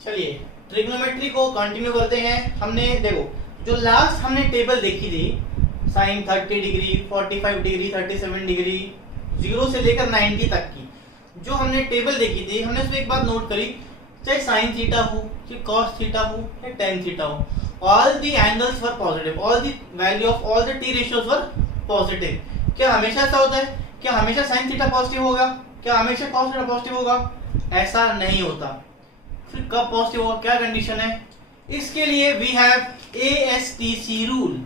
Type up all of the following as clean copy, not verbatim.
चलिए ट्रिग्नोमेट्री को कंटिन्यू करते हैं। हमने देखो जो लास्ट हमने टेबल देखी थी साइन 30 डिग्री 45 डिग्री 37 डिग्री 0 से लेकर 90 तक की जो हमने टेबल देखी थी, हमने उसमें एक बात नोट करी, चाहे साइन थीटा हो चाहे कॉस थीटा हो या टेन थीटा हो, all the angles were positive, all the value of all the T ratios were positive. क्या हमेशा ऐसा होता है? क्या हमेशा साइन थीटा पॉजिटिव होगा? क्या हमेशा कॉस थीटा पॉजिटिव होगा? ऐसा नहीं होता। फिर कब पॉजिटिव होगा? क्या कंडीशन है? इसके लिए वी हैव ASTC रूल।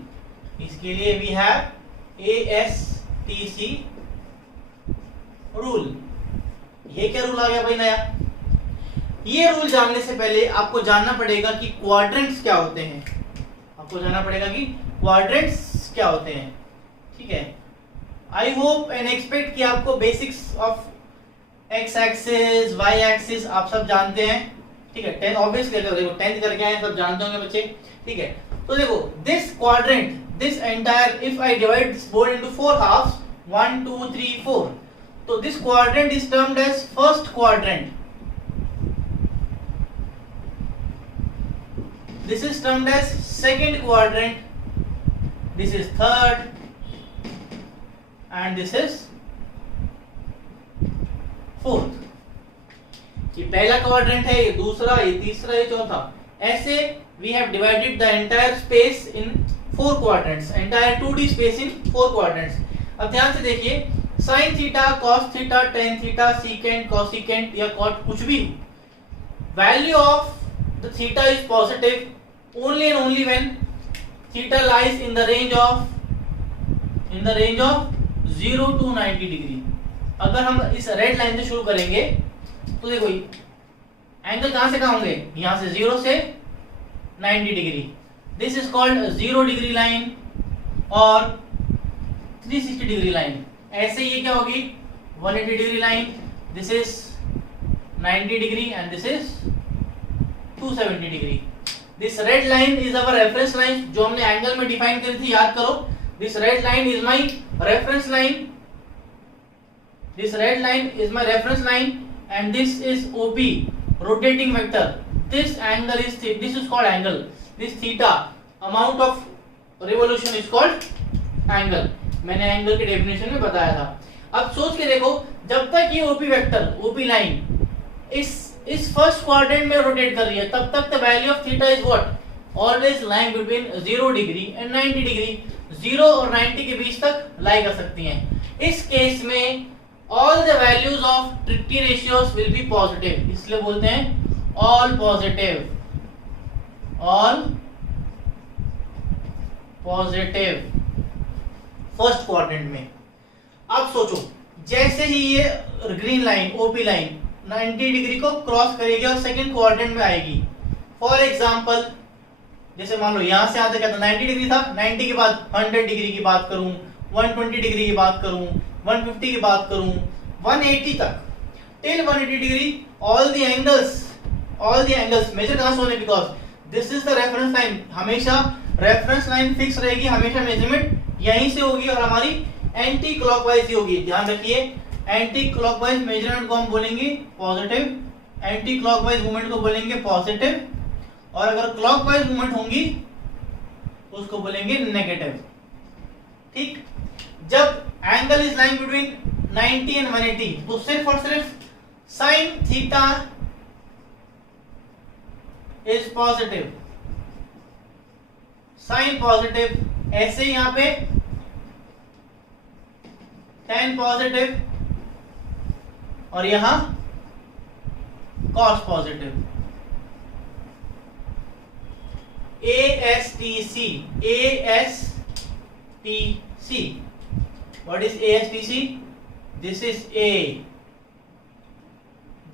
इसके लिए वी हैव ASTC रूल। ये क्या रूल आ गया भाई नया? ये रूल जानने से पहले आपको जानना पड़ेगा कि क्वाड्रेंट्स क्या होते हैं। आपको जानना पड़ेगा कि क्वाड्रेंट्स क्या होते हैं। ठीक है, आई होप एंड एक्सपेक्ट कि आपको basics of X axis Y axis आप सब जानते हैं। ठीक है, 10 ऑब्वियसली देखो 10th करके आए सब जानते होंगे बच्चे। ठीक है, तो देखो this quadrant, this entire, if I divide this board into 4 halves 1 2 3 4, तो this quadrant is termed as first quadrant, this is termed as second quadrant, this is third, and this is fourth। ये पहला quadrant है, ये दूसरा, ये तीसरा, ये चौथा। ऐसे we have divided the entire space in 4 quadrants, entire 2D space in 4 quadrants। अब ध्यान से देखिए, sin theta, cos theta, tan theta, secant, cosecant या cot कुछ भी, value of the theta is positive only and only when theta lies in the range of 0 to 90 degree। अगर हम इस रेड लाइन से शुरू करेंगे तो देखो एंगल कहां से कहां होंगे? यहां से 0 से 90 degree. This is called 0 degree line और 360 डिग्री लाइन। ऐसे ये क्या होगी? 180 degree line, this is 90 degree and this is 270 degree. This red line is our reference line जो हमने एंगल में डिफाइन करी थी, याद करो। This red line is my reference line, this red line is my reference line and this is OP, rotating vector. This angle is, this is called angle, this theta amount of revolution is called angle. मैंने angle के definition में बताया था। अब सोच के देखो, जब तक ये OP वेक्टर, OP लाइन इस फर्स्ट क्वाड्रेंट में रोटेट कर रही है, तब तक the value of theta is what? Always lying between 0 degree and 90 degree. 0 और 90 के बीच तक लाई कर सकती हैं। इस केस में all the values of T ratios will be positive, इसलिए बोलते हैं all positive, all positive first quadrant में। अब सोचो, जैसे ही ये green line OP line 90 degree को क्रॉस करेगी और सेकंड क्वाड्रेंट में आएगी, फॉर एग्जांपल जैसे मान लो यहां से आते क्या था? 90 डिग्री था, 90 के बाद 100 डिग्री की बात करूं, 120 डिग्री की बात करूं, 150 की बात करूं, 180 तक, till 180 degree, all the angles measure कहां से होने? Because this is the reference line. हमेशा रेफरेंस लाइन फिक्स रहेगी, हमेशा मेजरमेंट यहीं से होगी और हमारी एंटी क्लॉकवाइज ही होगी। ध्यान रखिए, एंटी क्लॉकवाइज मेजरमेंट को हम बोलेंगे पॉजिटिव, एंटी क्लॉकवाइज मूवमेंट को बोलेंगे पॉजिटिव, और अगर क्लॉकवाइज मूवमेंट होंगी तो उसको बोलेंगे नेगेटिव। ठीक, जब angle is lying between 90 and 180 तो सिर्फ और सिर्फ sine theta is positive, sine positive. ऐसे यहां पे tan पॉजिटिव और यहां cos positive. ASTC, what is ASTC? This is A,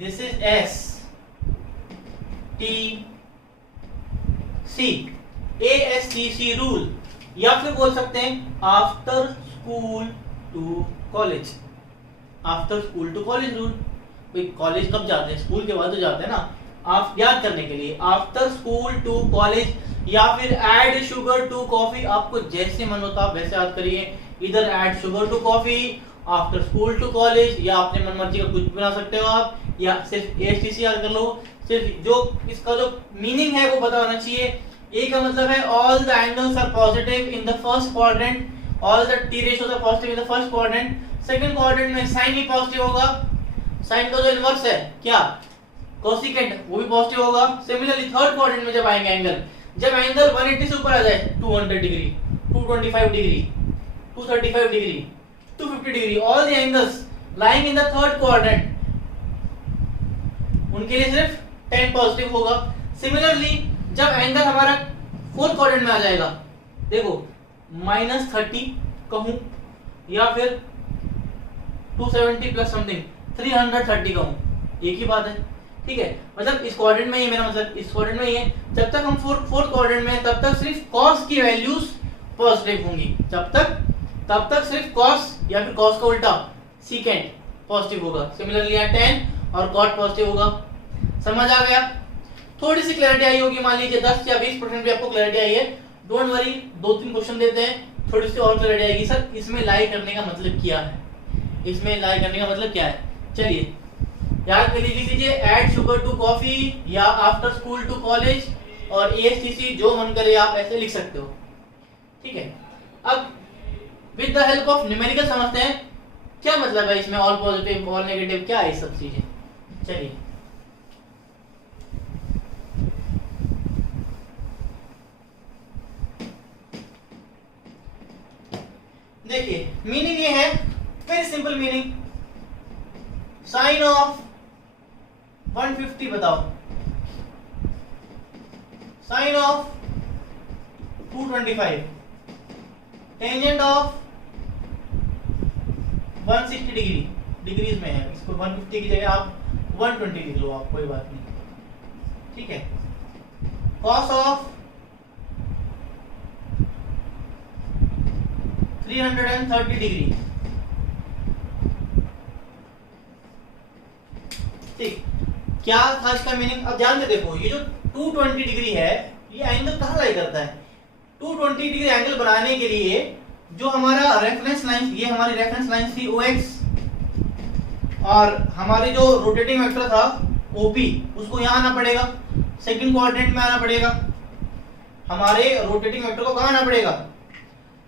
this is S, T, C। ASTC rule, या फिर बोल सकते हैं after school to college, after school to college rule. भाई कॉलेज कब जाते हैं? स्कूल के बाद तो जाते हैं ना। आप याद करने के लिए आफ्टर स्कूल टू कॉलेज, या फिर ऐड शुगर टू कॉफी, आपको जैसे मन होता आप वैसे याद करिए। इधर add sugar to coffee, after school to college, या अपने मनमर्जी का कुछ बना सकते हो आप, या सिर्फ एएसटीसी याद कर लो, सिर्फ जो इसका जो मीनिंग है वो पता होना चाहिए। ए का मतलब है all the angles are positive in the first quadrant, all the T ratios are positive in the first quadrant. Second quadrant में साइन भी पॉजिटिव होगा, साइन का जो इनवर्स है क्या कोसेकेंट वो भी पॉजिटिव होगा। सिमिलरली थर्ड क्वाड्रेंट में जब आएंगे एंगल, जब एंगल 180 से ऊपर आ जाए 200 degree, 225 degree, 235 degree, 250 degree, all the angles lying in the third quadrant उनके लिए सिर्फ 10 पॉजिटिव होगा। सिमिलरली जब एंगल हमारा फोर्थ क्वाड्रेंट में आ जाएगा, देखो -30 कहूं या फिर 270 प्लस समथिंग 330 कहूं, एक ही बात है, ठीक है। मतलब इस क्वाड्रेंट में ही, मेरा मतलब इस क्वाड्रेंट में ही है, जब तक हम फोर्थ क्वाड्रेंट में तब तक सिर्फ कॉस की वैल्यूज पॉजिटिव होंगी, तब तक सिर्फ कॉस या फिर कॉस का उल्टा सीकेंट पॉजिटिव होगा। सिमिलरली यहाँ tan और cot पॉजिटिव होगा। समझ आ गया? थोड़ी सी क्लैरिटी आई होगी, मान लीजिए 10 या 20% भी आपको क्लैरिटी आई है, डोंट वरी, 2-3 क्वेश्चन देते हैं, थोड़ी सी और क्लैरिटी आएगी। सर इसमें लाई करने का मतलब क्या है, इसमें लाई करने का मतलब क्या है? चलिए याद कर लीजिए, ऐड शुगर टू कॉफी या आफ्टर स्कूल टू कॉलेज और एएसटीसी जो मन करे आप ऐसे लिख सकते हो, ठीक है। अब with the help of numerical समझते हैं क्या मतलब है इसमें, ऑल पॉजिटिव ऑल नेगेटिव क्या है, सब चीजें। चलिए देखिए, मीनिंग ये है, very simple meaning, sine of 150 बताओ, sine of 225, tangent of 160 degree, degrees में है, इसको 150 की जगह आप 120 लिख लो, आप कोई बात नहीं, ठीक है। कॉस ऑफ 330 डिग्री, ठीक, क्या था इसका मीनिंग? अब ध्यान से देखो, ये जो 220 डिग्री है ये एंगल कहाँ लाई करता है? 220 डिग्री एंगल बनाने के लिए जो हमारा रेफरेंस लाइन, ये हमारी रेफरेंस लाइन थी OX, और हमारी जो रोटेटिंग वेक्टर था OP, उसको यहाँ आना पड़ेगा, सेकंड क्वाड्रेंट में आना पड़ेगा। हमारे रोटेटिंग वेक्टर को कहाँ आना पड़ेगा?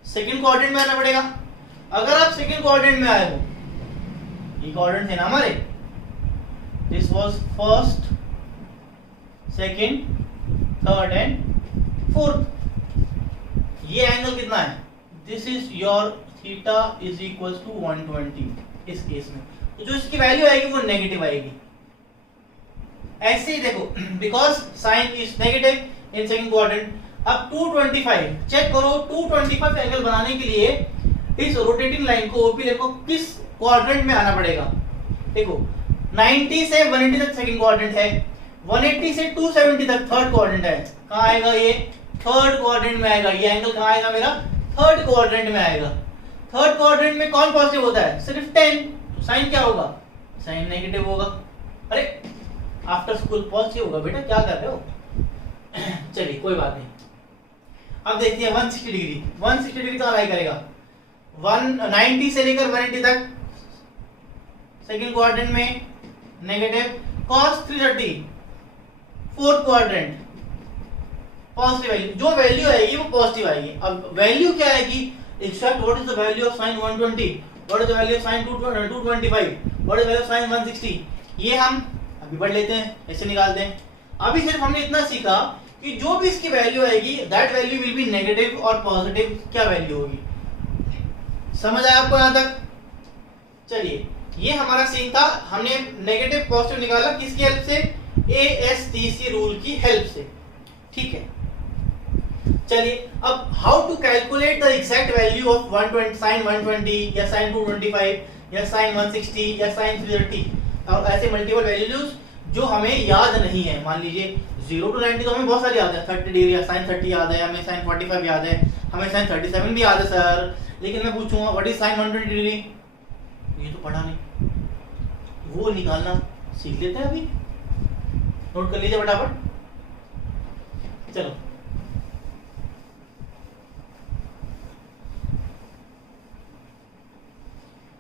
सेकंड क्वाड्रेंट में आना पड़ेगा। अगर आप सेकंड क्वाड्रेंट में आए हो, ये क्वाड्रेंट थे ना हमारे, this was first, second, third and fourth. ये एंगल कितना है? This is your theta is equal to 120 इस केस में, तो जो इसकी वैल्यू आएगी वो नेगेटिव आएगी। ऐसे ही देखो, because sign is negative in second quadrant. अब 225 चेक करो, 225 एंगल बनाने के लिए इस रोटेटिंग लाइन को OP देखो किस क्वाड्रेंट में आना पड़ेगा। देखो 90 से 180 तक सेकंड क्वाड्रेंट है, 180 से 270 तक थर्ड क्वाड्रेंट है। कहाँ आएगा ये? थर्ड क्वाड्रेंट में आएगा। ये एंगल कहाँ आएगा मेरा? थर्ड क्वाड्रेंट में आएगा। थर्ड क्वाड्रेंट में कौन पॉजिटिव होता है? सिर्फ 10, तो साइन क्या होगा? साइन नेगेटिव होगा। अरे आफ्टर स्कूल पॉजिटिव होगा बेटा, क्या कर रहे हो? चलिए कोई बात नहीं। अब देखिए 160 डिग्री, 160 डिग्री कहाँ लाई करेगा? 190 से लेकर 180 तक सेकंड क्वाड्रेंट में negative, cos 330 fourth quadrant positive value, जो वैल्यू आएगी वो पॉजिटिव आएगी। अब वैल्यू क्या आएगी? Exact what is the value of sin 120, what is the value of sin 225, what is the value of sin 160, ये हम अभी पढ़ लेते हैं, ऐसे निकालते हैं। अभी सिर्फ हमने इतना सीखा कि जो भी इसकी वैल्यू आएगी that value will be negative और पॉजिटिव क्या वैल्यू होगी। समझ आया आपको यहां तक? चलिए ये हमारा सीन था, हमने नेगेटिव पॉजिटिव निकाला किसकी हेल्प से? ASTC रूल की हेल्प से, ठीक है। चलिए अब how to calculate the exact value of 120 sin 120 या sin 225 या sin 160 या sin 330 और ऐसे मल्टीपल वैल्यूज जो हमें याद नहीं है। मान लीजिए 0 to 90 तो हमें बहुत सारी याद है, 30 डिग्री या sin 30 याद है, हमें sin 45 याद है, हमें sin 37 भी याद है सर, लेकिन मैं पूछूंगा व्हाट इज sin 120 डिग्री, ये तो पढ़ा नहीं, वो निकालना सीख लेते हैं, अभी नोट कर लीजिए फटाफट। चलो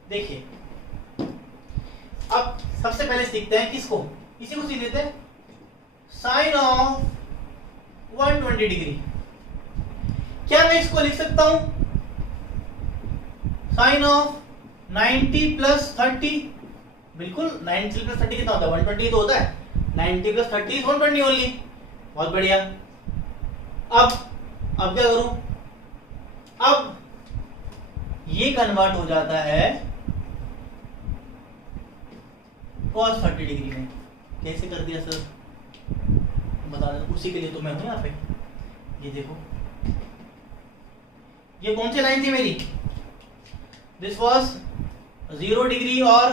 देखिए, अब सबसे पहले सीखते हैं किसको, इसी को सीख लेते हैं, साइन ऑफ 120 डिग्री। क्या मैं इसको लिख सकता हूं साइन ऑफ 90 प्लस 30? बिल्कुल, 90 प्लस 30 कितना होता है? 120 तो होता है। 90 प्लस 30 इज 120 ओनली। बहुत बढ़िया। अब क्या करूं? अब ये कन्वर्ट हो जाता है cos 30 डिग्री में। कैसे कर दिया सर? बता दो, उसी के लिए तो मैं हूं यहाँ पे। ये देखो, ये कौन सी लाइन थी मेरी? दिस वॉज 0 डिग्री और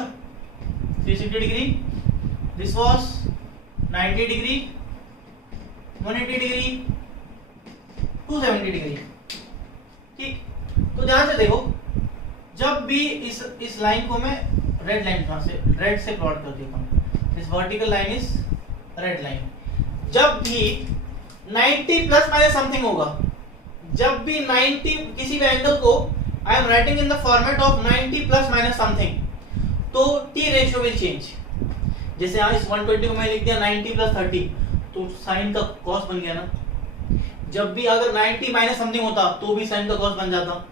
360 degree, this was 90 degree, 180 degree, 270 degree. ठीक, तो ध्यान से देखो, जब भी इस लाइन को मैं रेड लाइन से रेड से प्लॉट कर देता हूं, this vertical line is red line. जब भी 90 प्लस माइनस समथिंग होगा, जब भी 90 किसी भी एंगल को I am writing in the format of 90 plus minus something, तो टी रेशियो विल चेंज। जैसे यहाँ इस 120 को मैं लिख दिया 90 प्लस 30, तो साइन का कॉस बन गया ना। जब भी अगर 90 माइनस समथिंग होता तो भी साइन का कॉस बन जाता।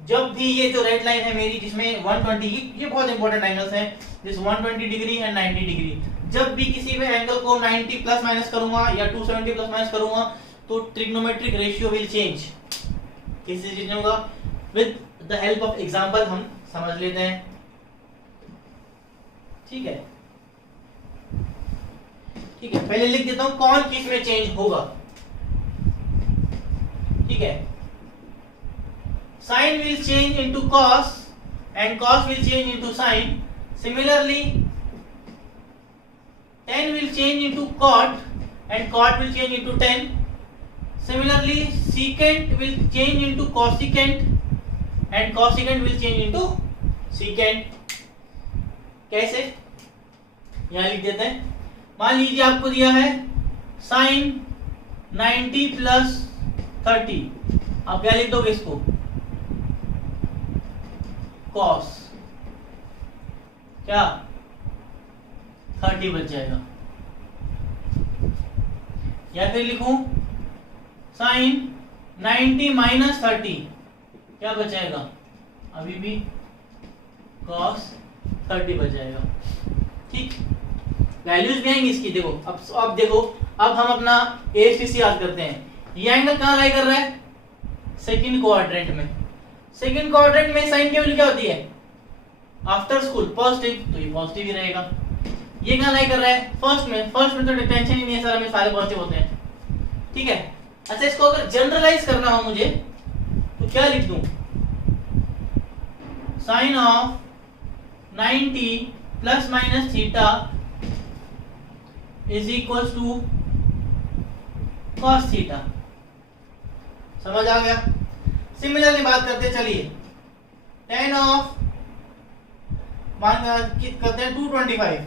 जब भी ये जो रेड लाइन है मेरी जिसमें 120, ये बहुत इंपॉर्टेंट एंगल्स हैं, दिस 120 डिग्री एंड 90 डिग्री, जब भी किसी भी एंगल को 90 प्लस माइनस करूंगा या 270 प्लस माइनस करूंगा तो ट्रिग्नोमेट्रिक रेशियो विल चेंज। कैसे चेंज होगा? With the help of example हम समझ लेते हैं। ठीक है, ठीक है, पहले लिख देता हूं कौन किस में चेंज होगा। ठीक है, sin will change into cos and cos will change into sin. Similarly, tan will change into cot and cot will change into tan. Similarly, secant will change into cosecant and cosecant will change into secant. कैसे? यहां लिख देते हैं। मान लीजिए आपको दिया है sin 90 प्लस 30, आप क्या लिख दोगे इसको? cos, क्या 30 बच जाएगा। या फिर लिखूं sin 90 माइनस 30, क्या बच जाएगा? अभी भी cos 30 बच जाएगा। ठीक, वैल्यूज भी आएंगी इसकी। देखो अब देखो, अब हम अपना ASTC याद करते हैं। ये एंगल कहाँ लाई कर रहा है? सेकंड क्वाड्रेंट में। सेकंड क्वाड्रेंट में साइन की वैल्यू क्या होती है? आफ्टर स्कूल पॉजिटिव, तो ये पॉजिटिव ही रहेगा। ये कहाँ लाई कर रहा है? फर्स्ट में। फर्स्ट में तो टेंशन ही नहीं है सर, हमें सारे पॉजिटिव होते हैं। ठीक है, अच्छा इसको अगर जनरलाइज करना हो मुझे तो क्या लिख दूं? Sine of 90 plus minus theta is equal to cos theta. समझ आ गया? सिमिलरली बात करते चलिए, tan ऑफ मान करते हैं 225,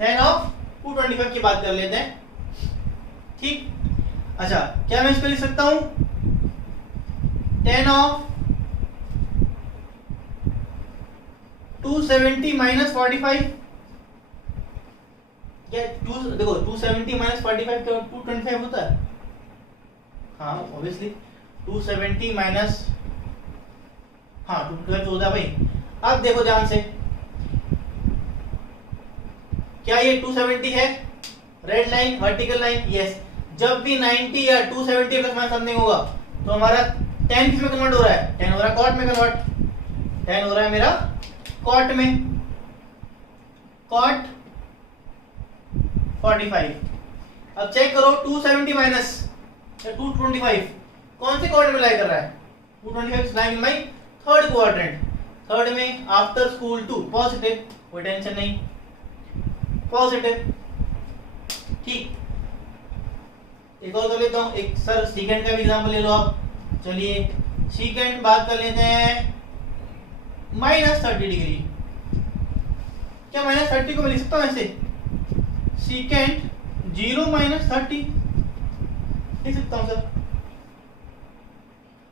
tan ऑफ 225 की बात कर लेते हैं। ठीक, अच्छा क्या मैं इसको लिख सकता हूं? tan ऑफ 270 माइनस 45, क्या देखो 270 माइनस 45 क्या 225 होता है? हाँ ऑब्वियसली 270 माइनस, हाँ 225 होता है भाई। अब देखो ध्यान से, क्या ये 270 है? Red line vertical line, yes. जब भी 90 या 270 प्लस माइनस समथिंग होगा तो हमारा tan किस में कन्वर्ट हो रहा है? tan हो रहा है cot में कन्वर्ट, tan हो रहा है मेरा cot में, cot 45। अब चेक करो 270 माइनस 225 कौन से क्वाड्रेंट में लाई कर रहा है? 225 is lying in my third quadrant. Third में आफ्टर स्कूल 2 पॉजिटिव, कोई टेंशन नहीं, पॉजिटिव। ठीक, एक और कर लेता हूं, एक सर सीकेंट का भी एग्जांपल ले लो आप। चलिए सीकेंट बात कर लेते हैं माइनस 30 डिग्री। क्या माइनस 30 को मैं लिख सकता हूं ऐसे? सीकेंट 0 माइनस 30 लिख सकता हूं सर।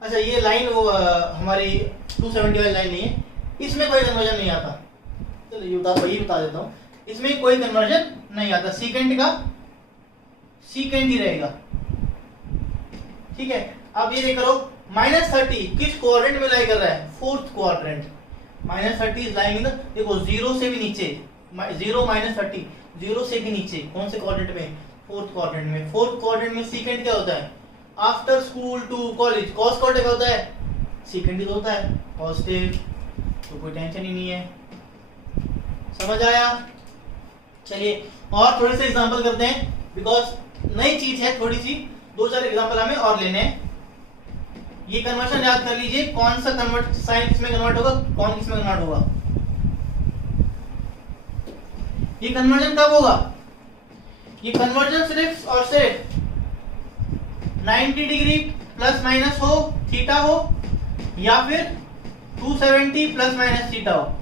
अच्छा ये लाइन वो हमारी 270 वाली लाइन नहीं है, इसमें कोई कन्वर्जन नहीं आता। चलो ये बता देता हूँ, इसमें कोई कन्वर्जन नहीं आता, सीकेंट का सीकेंट ही रहेगा। ठीक है, अब ये देख करो -30 किस क्वाड्रेंट में लाई कर रहा है, fourth quadrant. -30 is lying in the, देखो 0 से भी नीचे, 0 -30 0 से भी नीचे, कौन से क्वाड्रेंट में, फोर्थ क्वाड्रेंट में। फोर्थ क्वाड्रेंट में सीकेंट क्या होता है, after school to college, cos quadrant क्या होता है, सीकेंट ही तो होता है, पॉजिटिव, तो कोई टेंशन ही नहीं है। समझ आया? चलिए और थोड़े से एग्जांपल करते हैं, बिकॉज नई चीज है थोड़ी सी, 2-4 एग्जांपल हमें और लेने हैं। ये कन्वर्शन याद कर लीजिए, कौन सा कन्वर्ट साइन किसमें कन्वर्ट होगा, कौन किसमें कन्वर्ट होगा। ये कन्वर्जन कब होगा, ये कन्वर्जन सिर्फ और सिर्फ 90 डिग्री प्लस माइनस हो, थीटा हो, या फिर 270 प्लस माइनस थीटा हो।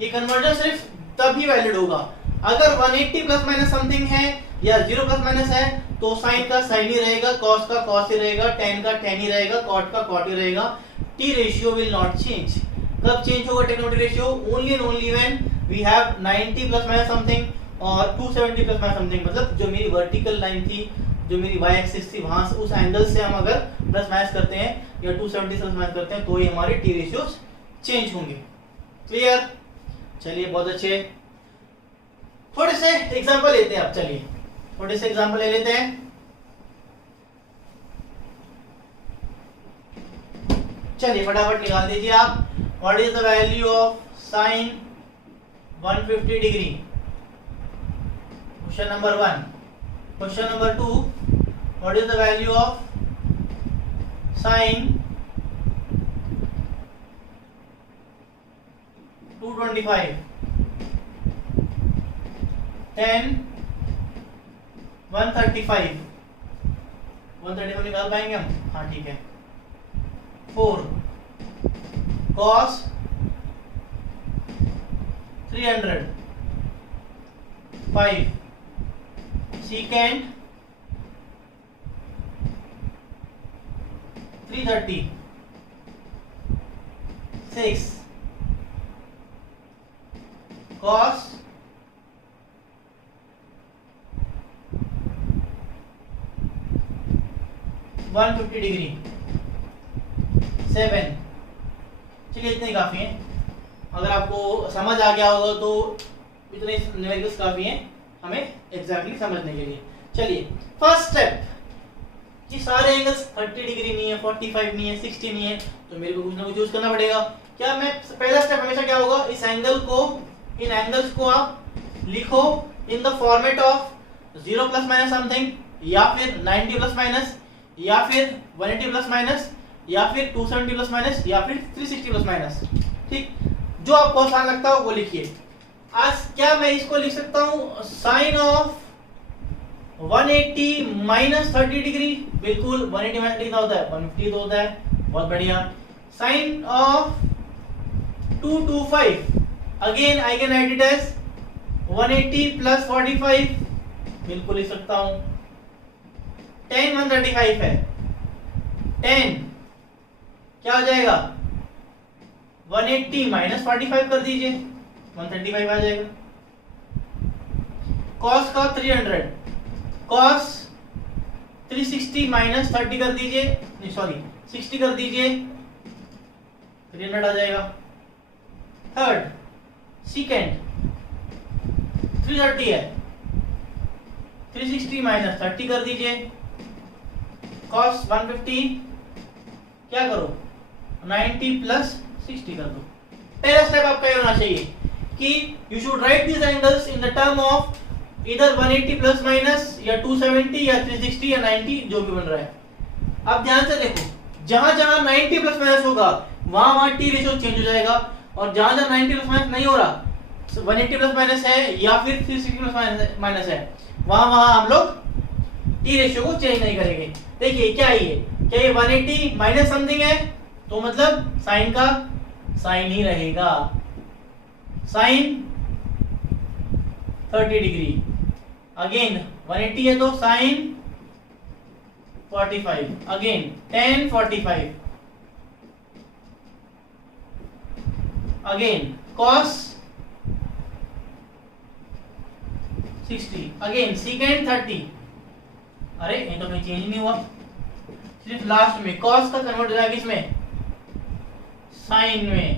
ये कन्वर्जन सिर्फ तभी वैलिड होगा अगर 180 प्लस माइनस समथिंग है या 0 प्लस माइनस है, तो साइन का साइन ही रहेगा, कॉस का कॉस ही रहेगा, टेन का टेन ही रहेगा, कॉट का कॉट ही रहेगा। T ratio will not change. कब चेंज होगा trigonometry ratio, only and only when we have 90 plus minus something और 270 प्लस माइनस समथिंग, मतलब जो मेरी वर्टिकल लाइन थी, जो मेरी y एक्सिस थी, वहां से उस एंगल से हम अगर प्लस माइनस करते हैं या 270 प्लस माइनस करते हैं, तो ये हमारे टी रेशियोस चेंज होंगे। क्लियर? चलिए बहुत अच्छे, थोड़े से एग्जांपल लेते हैं अब। चलिए थोड़े से एग्जांपल ले लेते हैं। चलिए फटाफट निकाल दीजिए आप। What is the value of sine 150 degree? Question number 1। Question number 2, what is the value of sine 225? 10 135 निकाल पाएंगे हम? हाँ ठीक है। 4 cos 300, 5 secant 330, 6 cos 150 डिग्री, 7। चलिए इतने ही काफी हैं। अगर आपको समझ आ गया होगा तो इतने न्यूमेरिकल्स काफी हैं हमें एग्जैक्टली समझने के लिए। चलिए फर्स्ट स्टेप, कि सारे एंगल्स 30 डिग्री नहीं है, 45 नहीं है, 60 नहीं है, तो मेरे को कुछ ना कुछ यूज करना पड़ेगा। क्या मैं पहला स्टेप हमेशा क्या होगा, इस एंगल को, इन एंगल्स को आप लिखो in the format of 0 plus minus something, या फिर 90 प्लस माइनस, या फिर 180 प्लस माइनस, या फिर 270 प्लस माइनस, या फिर 360 प्लस माइनस। ठीक, जो आपको आसान लगता हो वो लिखिए। आज क्या मैं इसको लिख सकता हूं, साइन ऑफ 180 माइनस 30 डिग्री, बिल्कुल 180 माइनस कितना होता है, 150 तो होता है, बहुत बढ़िया। Sine of 225, again I can write it as 180 plus 45, बिल्कुल लिख सकता हूं। tan 135 है, tan क्या हो जाएगा, 180 माइनस 45 कर दीजिए, 135 आ जाएगा। cos का 300, cos 360 माइनस 30 कर दीजिए, नहीं सॉरी 60 कर दीजिए, 300 आ जाएगा। थर्ड secant 330 है, 360 माइनस 30 कर दीजिए, cos 150 क्या करो, 90 प्लस 60 कर दो। पहला स्टेप आपका ये होना चाहिए कि you should write this angles in the term of इधर 180 प्लस माइनस या 270 या 360 या 90 जो भी बन रहा है। अब ध्यान से देखो, जहां जहां 90 प्लस माइनस होगा वहां वहां टी रेशियो चेंज हो जाएगा, और जहां जहां 90 प्लस माइनस नहीं हो रहा, 180 प्लस माइनस है या फिर 360 प्लस माइनस है, वहां वहां हम लोग टी रेशियो को चेंज नहीं करेंगे। देखिए क्या ये 180 माइनस समथिंग है, तो मतलब साइन का साइन ही रहेगा, साइन 30 डिग्री। अगेन 180 है तो sine 45, again tan 45, again cos 60 again secant 30। अरे ये तो कहीं चेंज नहीं हुआ, सिर्फ लास्ट में cos का कन्वर्ट हो जाएगा किसमें, साइन में।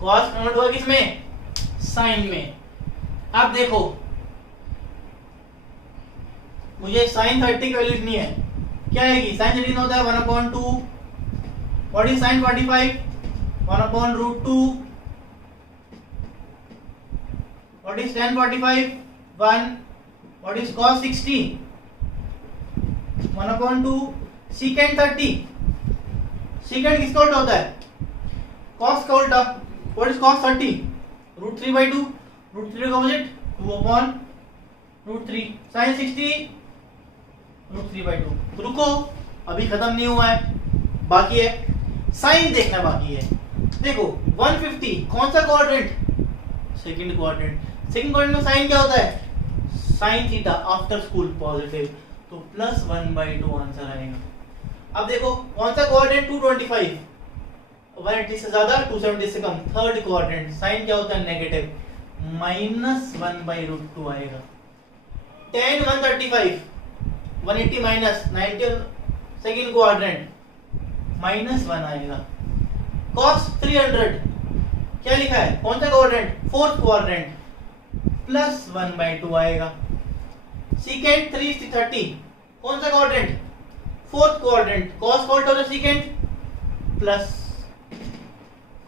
cos कन्वर्ट हुआ किसमें, साइन में। अब देखो मुझे साइन 30 की वैल्यू नहीं है, क्या आएगी, साइन 30 होता है 1/2। What is sine 45, 1/√2। What is tan 45, 1। What is cos 60, 1/2। secant 30, secant किसका उल्टा होता है, cos का उल्टा। What is cos 30, √3/2। √3 का ऑपोजिट 2/√3। sin 60 √3/2। तो रुको अभी खत्म नहीं हुआ है, बाकी है साइन देखना बाकी है। देखो 150 कौन सा quadrant, second quadrant. Second quadrant में साइन क्या होता है, sine theta after school positive, तो +1/2 आंसर आएगा। अब देखो कौन सा क्वाड्रेंट, 225, 180 से ज्यादा 270 से कम, थर्ड क्वाड्रेंट, साइन क्या होता है, नेगेटिव, -1/√2 आएगा। tan 135, 180 माइनस 90 सेकंड क्वाड्रेंट, -1 आएगा। cos 300 क्या लिखा है, कौन सा क्वाड्रेंट, फोर्थ क्वाड्रेंट, +1/2 आएगा। secant 330 कौन सा क्वाड्रेंट, फोर्थ क्वाड्रेंट, cos का उल्टा होता है secant प्लस।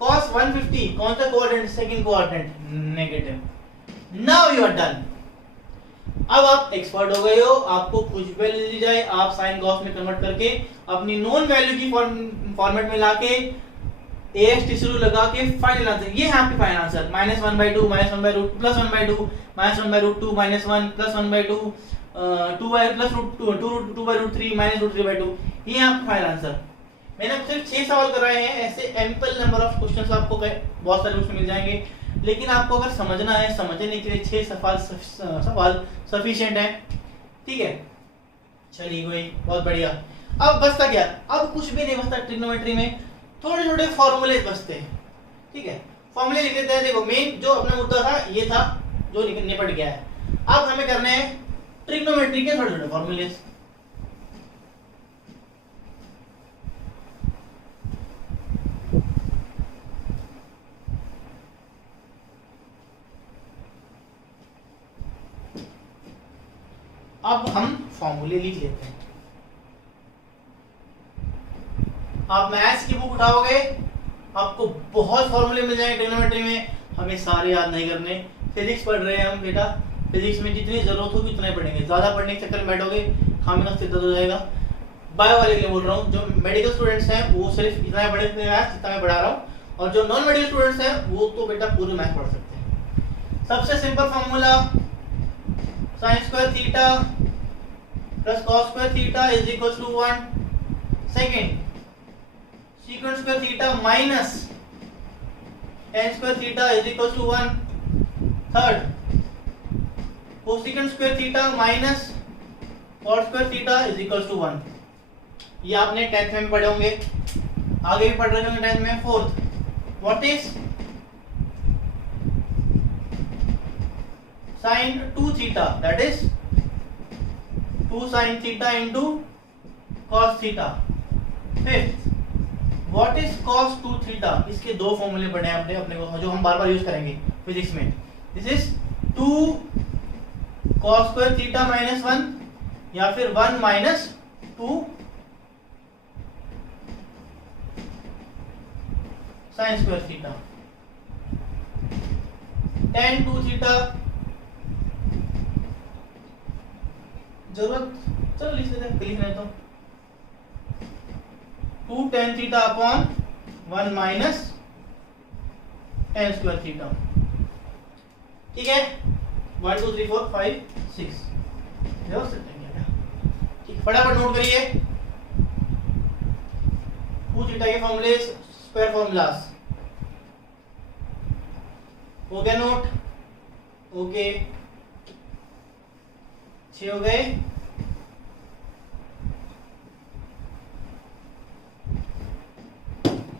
cos 150 कौन सा quadrant, second quadrant, negative. Now you are done. अब आप एक्सपर्ट हो गए हो, आपको कुछ भी ली जाए आप साइन कॉस में कन्वर्ट करके अपनी नोन वैल्यू की फॉर्मेट में लाके AST शुरू लगा के फाइनल आंसर, ये है आपके फाइनल आंसर, -1/2, -1/2, +1/2, -1/2, -1, +1/2, 2/√3, -√3/2, ये है आपका फाइनल आंसर। मैंने आपको सिर्फ 6 सवाल कराए हैं, ऐसे एम्पल नंबर ऑफ क्वेश्चंस आपको बहुत सारे क्वेश्चन मिल जाएंगे, लेकिन आपको अगर समझना है, समझने के लिए 6 सवाल सफिशिएंट है। ठीक है, चलिए कोई बहुत बढ़िया। अब बचता क्या, अब कुछ भी नहीं बचता, ट्रिग्नोमेट्री में थोड़े छोटे फॉर्मूले बचते हैं। ठीक है, फॉर्मूले लिख लेते हैं। देखो मेन जो अपना मुद्दा था ये था जो निपट गया है, अब हमें करने हैं ट्रिग्नोमेट्री के थोड़े छोटे फॉर्मूले। अब हम फॉर्मूले लिख लेते हैं। आप मैथ्स की बुक उठाओगे आपको बहुत फॉर्मूले मिल जाएंगे ट्रिग्नोमेट्री में, हमें सारे याद नहीं करने। फिजिक्स पढ़ रहे हैं हम बेटा, फिजिक्स में जितनी जरूरत होगी उतना ही पढ़ेंगे, ज्यादा पढ़ने के चक्कर में बैठोगे खामिना से दर्द हो जाएगा। बायो वाले के लिए बोल रहा हूँ, जो मेडिकल स्टूडेंट्स हैं वो सिर्फ इतना पढ़ेंगे मैथ्स जितना मैं पढ़ा रहा हूँ, और जो नॉन मेडिकल स्टूडेंट्स हैं वो तो बेटा पूरे मैथ्स पढ़ सकते हैं। सबसे simple formula sin square theta plus cos square theta is equals to 1. Second, secant square theta minus tan square theta is equals to 1. Third, cosecant square theta minus cot square theta is equals to 1. ये आपने 10th में पढ़े होंगे, आगे भी पढ़ रहे होंगे 10th में। Fourth, what is sin 2 theta, that is 2 sin theta into cos theta. Fifth, what is cos 2 theta? इसके दो फॉर्मूले पढ़े हैं आपने अपने को, जो हम बार बार यूज करेंगे फिजिक्स में। This is 2 cos square theta minus 1 या फिर 1 minus 2 sin square theta। tan 2 theta जरूरत, चलो लिख लेते हैं, लिख रहे तो 2 tan theta upon 1 minus tan square theta. ठीक है, 1 2 3 4 5 6 ठीक, फटाफट नोट करिए 2 थीटा के फॉर्मूले, स्क्वायर फॉर्मूलास हो गया नोट। ओके 6 हो गए।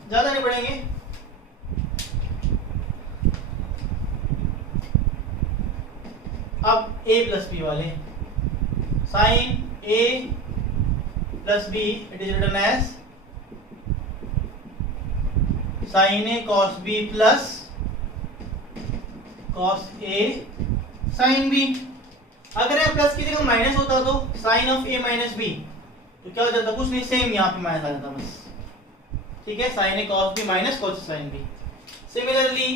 ज्यादा नहीं पढ़ेंगे, अब a प्लस बी वाले, sine a plus B it is written as sine a cos b plus cos a sine b। अगर यहाँ प्लस की जगह माइनस होता तो sine of a minus b, तो क्या हो जाता? कुछ नहीं, सेम यहाँ पे माइनस आ जाता बस। ठीक है, sine a cos b minus cos a sine b। Similarly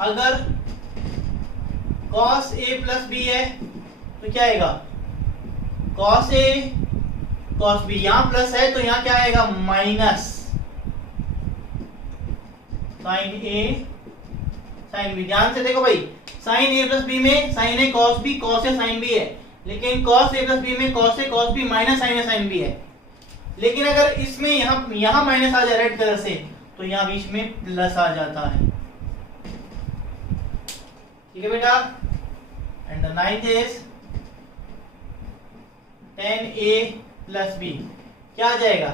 अगर cos a प्लस b है तो क्या आएगा? cos a cos b, यहाँ प्लस है तो यहाँ क्या आएगा? Minus sine a sine b। ध्यान से देखो भाई, साइन a प्लस b में sine a cos b cos a sine b है, लेकिन cos a प्लस b में cos a cos b minus sine a sine b है। लेकिन अगर इसमें यहाँ माइनस आ जाए रेड कलर से, तो यहाँ बीच में प्लस आ जाता है। ठीक है बेटा। And the ninth is tan a plus b, क्या आ जाएगा?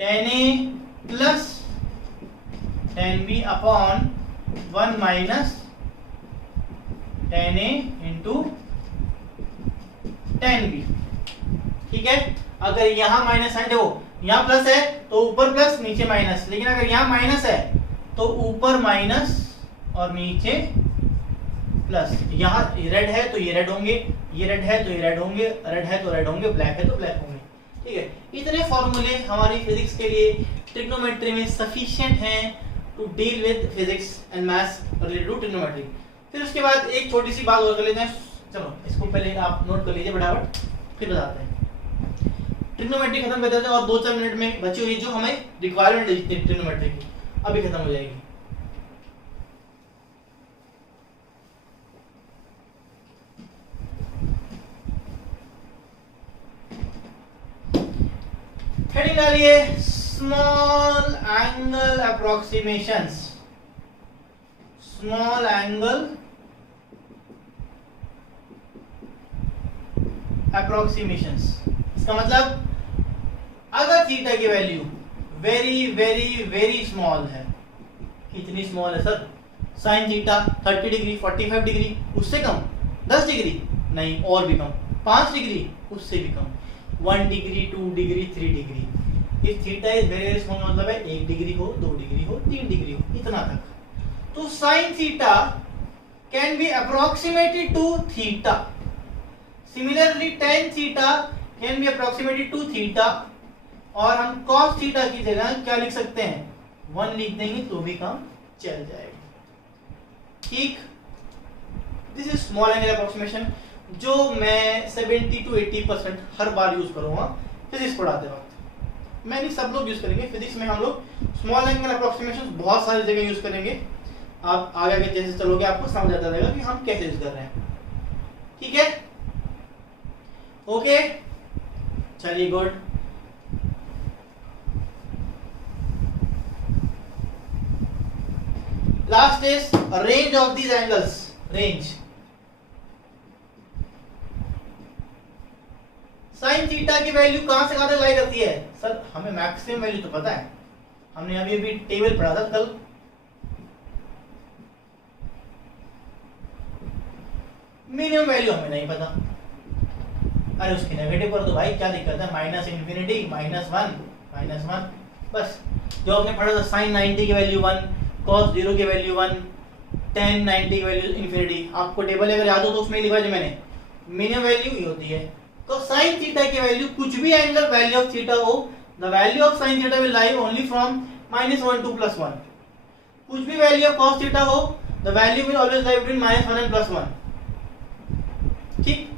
tan a plus tan b upon 1 minus tan a into tan b। ठीक है, अगर यहां माइनस है, देखो यहां प्लस है तो ऊपर प्लस नीचे माइनस, लेकिन अगर यहां माइनस है तो ऊपर माइनस और नीचे प्लस। यहाँ रेड है तो ये रेड होंगे, ये रेड है तो ये रेड होंगे, रेड है तो रेड होंगे, ब्लैक है तो ब्लैक होंगे। ठीक है, इतने फॉर्मूले हमारी फिजिक्स के लिए ट्रिग्नोमेट्री में सफिशिएंट हैं to deal with physics and maths related to trigonometry. फिर उसके बाद एक छोटी सी बात और कर लेते हैं, चलो इसको पहले आप नोट कर लीजिए फटाफट, फिर बताते हैं। ट्रिग्नोमेट्री खत्म कर देते हैं और 2-4 मिनट में बची हुई जो हमें रिक्वायरमेंट है ट्रिग्नोमेट्री की, अभी खत्म हो जाएगी। हेडिंग डालिए small angle approximations. Small angle approximations, इसका मतलब अगर थीटा की value very very very small है, कितनी स्मॉल है sir? Sine theta 30 degree 45 degree, उससे कम 10 डिग्री नहीं, और भी कम 5 डिग्री, उससे भी कम 1 degree 2 degree 3 degree. If theta is very very small मतलब है 1 डिग्री हो 2 डिग्री हो 3 डिग्री हो, इतना तक। तो sine theta can be approximated to theta. Similarly tan theta can be approximated to theta, और हम cos थीटा की जगह क्या लिख सकते हैं? 1 लिख देंगे तो भी काम चल जाएगा। ठीक, this is small angle approximation, जो मैं 70 to 80% हर बार यूज करूंगा फिजिक्स पढ़ाते वक्त। मैं नहीं, सब लोग यूज करेंगे फिजिक्स में। हम लोग स्मॉल एंगल अप्रोक्सीमेशन बहुत सारी जगह यूज करेंगे। आप आगे जैसे चलोगे आपको समझ आता रहेगा कि हम कैसे यूज कर रहे हैं। ठीक है, ओके, चलिए good. Last is range of these angles. Range, sine theta की वैल्यू कहां से कहां तक लाई करती है? सर हमें मैक्सिमम वैल्यू तो पता है, हमने अभी अभी टेबल पढ़ा था कल। मिनिमम वैल्यू हमें नहीं पता। अरे उसकी नेगेटिव कर दो भाई, क्या दिक्कत है? माइनस इन्फिनिटी -1 बस। जो आपने पढ़ा था साइन 90 की वैल्यू 1, cos 0 की वैल्यू 1, tan 90 की वैल्यू इन्फिनिटी। आपको टेबल अगर याद हो तो उसमें लिखा जो मैंने, मिनिमम वैल्यू ये होती है। तो साइन थीटा की वैल्यू, कुछ भी एंगल वैल्यू ऑफ थीटा हो, the value of sine theta will lie only from -1 to +1। कुछ भी वैल्यू ऑफ cos थीटा हो, the value will always lie between -1 and +1। ठीक,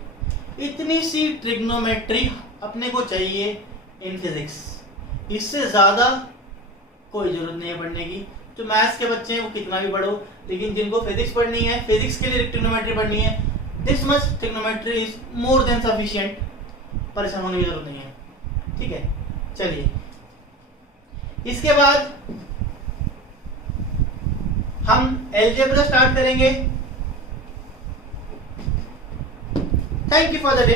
इतनी सी ट्रिग्नोमेट्री अपने को चाहिए इन फिजिक्स, इससे ज्यादा कोई जरूरत नहीं है पढ़ने की। जो मैथ्स के बच्चे हैं वो कितना भी पढ़ो, लेकिन जिनको फिजिक्स पढ़नी है, फिजिक्स के लिए ट्रिग्नोमेट्री पढ़नी है, this much trigonometry is more than sufficient, परेशान होने की जरूरत नहीं है। ठीक है, चलिए इसके बाद हम अलजेब्रा स्टार्ट करेंगे। Thank you for the day.